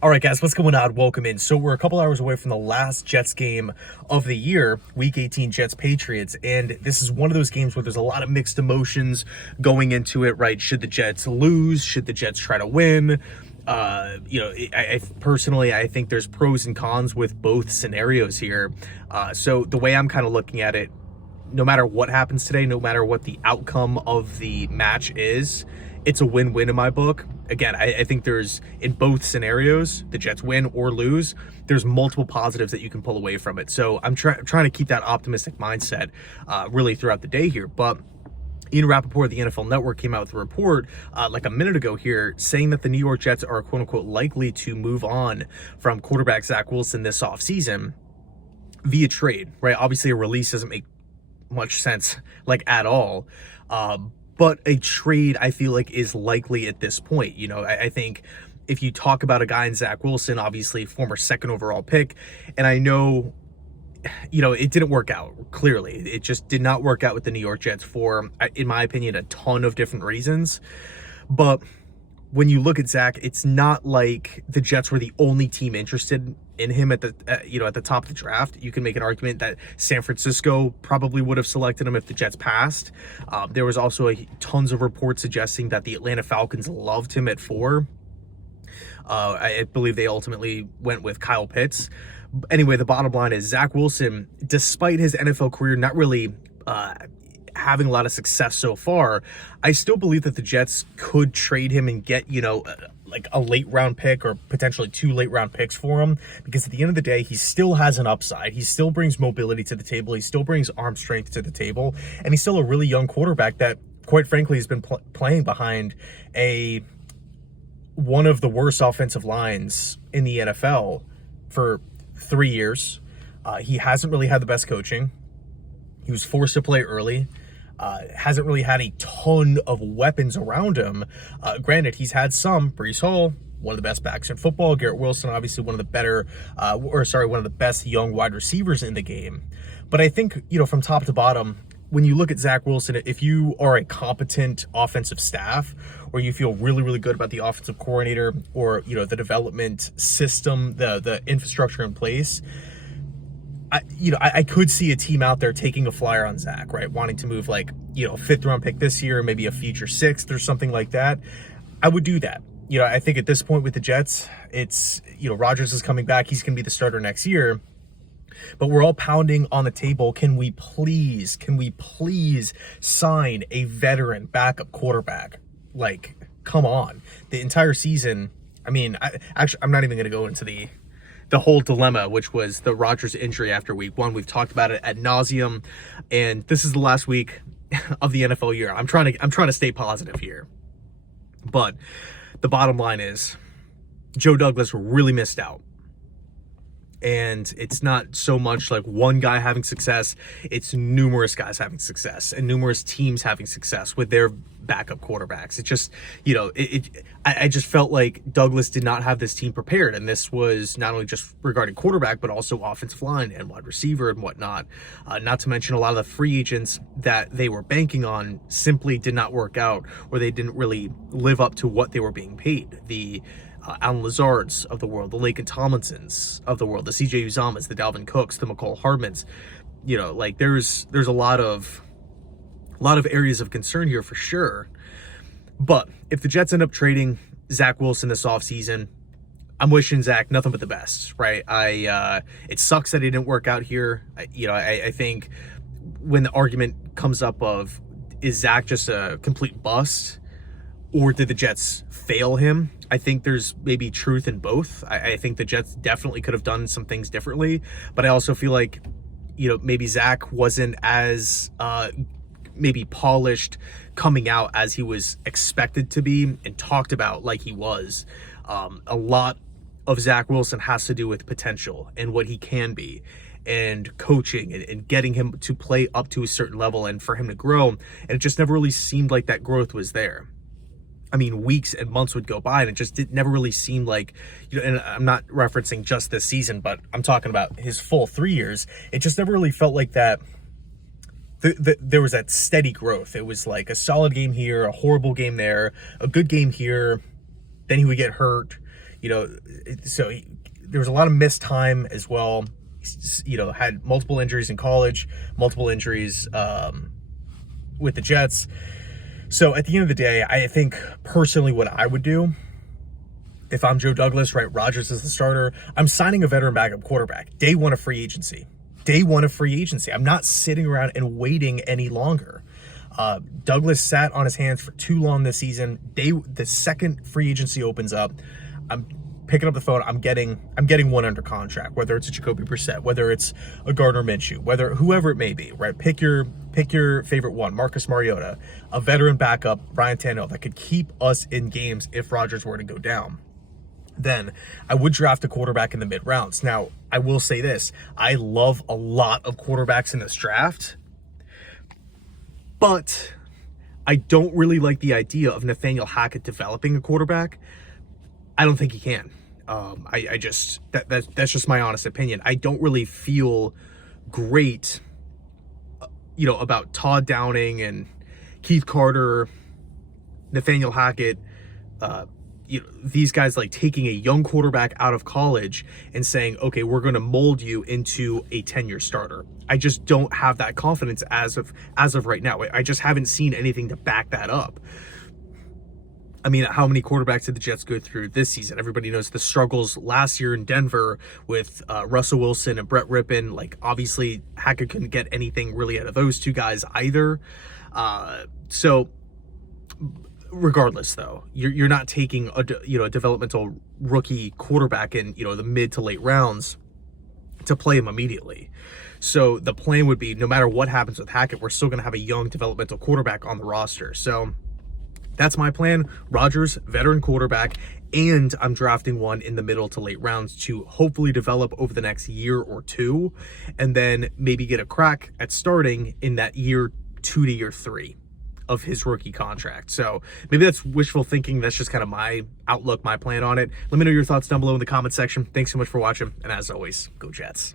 All right, guys, what's going on? Welcome in. So we're a couple hours away from the last Jets game of the year, Week 18 Jets-Patriots, and this is one of those games where there's a lot of mixed emotions going into it, right? Should the Jets lose? Should the Jets try to win? I personally, I think there's pros and cons with both scenarios here. So the way I'm kind of looking at it, no matter what happens today, no matter what the outcome of the match is, it's a win-win in my book. Again, I think there's, in both scenarios, the Jets win or lose, there's multiple positives that you can pull away from it. So I'm trying to keep that optimistic mindset really throughout the day here. But Ian Rappaport of the NFL Network came out with a report like a minute ago here saying that the New York Jets are quote-unquote likely to move on from quarterback Zach Wilson this offseason via trade, right? Obviously, a release doesn't make much sense, like, at all. But a trade, I feel like, is likely at this point. You know, I think if you talk about a guy in Zach Wilson, obviously former second overall pick, and I know, it didn't work out, clearly. It just did not work out with the New York Jets for, in my opinion, a ton of different reasons. But when you look at Zach, it's not like the Jets were the only team interested in him at the at the top of the draft. You can make an argument that San Francisco probably would have selected him if the Jets passed. There was also tons of reports suggesting that the Atlanta Falcons loved him at 4. I believe they ultimately went with Kyle Pitts. Anyway, the bottom line is Zach Wilson, despite his NFL career not really having a lot of success so far, I still believe that the Jets could trade him and get, like a late round pick or potentially 2 late round picks for him, because at the end of the day, he still has an upside. He still brings mobility to the table. He still brings arm strength to the table. And he's still a really young quarterback that, quite frankly, has been playing behind one of the worst offensive lines in the NFL for 3 years. He hasn't really had the best coaching. He was forced to play early. Hasn't really had a ton of weapons around him. Granted, he's had some. Breece Hall, one of the best backs in football. Garrett Wilson, obviously one of the best young wide receivers in the game. But I think, from top to bottom, when you look at Zach Wilson, if you are a competent offensive staff, or you feel really, really good about the offensive coordinator, or, the development system, the infrastructure in place, I could see a team out there taking a flyer on Zach, right? Wanting to move like, a 5th round pick this year, maybe a future 6th or something like that. I would do that. I think at this point with the Jets, it's, Rodgers is coming back. He's going to be the starter next year. But we're all pounding on the table. Can we please sign a veteran backup quarterback? Like, come on. The entire season, I'm not even going to go into the whole dilemma, which was the Rodgers injury after week 1. We've talked about it ad nauseum, and this is the last week of the NFL year. I'm trying to stay positive here. But the bottom line is Joe Douglas really missed out. And it's not so much like one guy having success, it's numerous guys having success and numerous teams having success with their backup quarterbacks. It just, I just felt like Douglas did not have this team prepared. And this was not only just regarding quarterback, but also offensive line and wide receiver and whatnot. Not to mention a lot of the free agents that they were banking on simply did not work out, or they didn't really live up to what they were being paid. The Alan Lazards of the world, the Laken Tomlinsons of the world, the CJ Uzamas, the Dalvin Cooks, the McCall Hardmans. There's a lot of areas of concern here for sure. But if the Jets end up trading Zach Wilson this offseason, I'm wishing Zach nothing but the best, right? It sucks that it didn't work out here. I think when the argument comes up of, is Zach just a complete bust, or did the Jets fail him? I think there's maybe truth in both. I think the Jets definitely could have done some things differently, but I also feel like, maybe Zach wasn't as maybe polished coming out as he was expected to be and talked about like he was. A lot of Zach Wilson has to do with potential and what he can be, and coaching and getting him to play up to a certain level and for him to grow. And it just never really seemed like that growth was there. Weeks and months would go by, and it never really seemed like, and I'm not referencing just this season, but I'm talking about his full 3 years. It just never really felt like that. There was that steady growth. It was like a solid game here, a horrible game there, a good game here. Then he would get hurt. There was a lot of missed time as well. Had multiple injuries in college, multiple injuries with the Jets. So at the end of the day, I think personally what I would do if I'm Joe Douglas, right, Rodgers is the starter, I'm signing a veteran backup quarterback. Day one of free agency. I'm not sitting around and waiting any longer. Douglas sat on his hands for too long this season. The second free agency opens up, I'm picking up the phone. I'm getting one under contract, whether it's a Jacoby Brissett, whether it's a Gardner Minshew, whoever it may be, right? Pick your favorite one. Marcus Mariota, a veteran backup, Ryan Tannehill, that could keep us in games if Rodgers were to go down. Then I would draft a quarterback in the mid rounds. Now, I will say this. I love a lot of quarterbacks in this draft, but I don't really like the idea of Nathaniel Hackett developing a quarterback. I don't think he can. That's just my honest opinion. I don't really feel great, about Todd Downing and Keith Carter, Nathaniel Hackett, these guys like taking a young quarterback out of college and saying, okay, we're going to mold you into a 10-year starter. I just don't have that confidence as of right now. I just haven't seen anything to back that up. I mean, how many quarterbacks did the Jets go through this season? Everybody knows the struggles last year in Denver with Russell Wilson and Brett Rippon. Like, obviously, Hackett couldn't get anything really out of those two guys either. So regardless, though, you're not taking a developmental rookie quarterback in the mid to late rounds to play him immediately. So the plan would be, no matter what happens with Hackett, we're still going to have a young developmental quarterback on the roster. So that's my plan. Rodgers, veteran quarterback, and I'm drafting one in the middle to late rounds to hopefully develop over the next year or two, and then maybe get a crack at starting in that year 2 to year 3 of his rookie contract. So maybe that's wishful thinking. That's just kind of my outlook, my plan on it. Let me know your thoughts down below in the comment section. Thanks so much for watching, and as always, go Jets.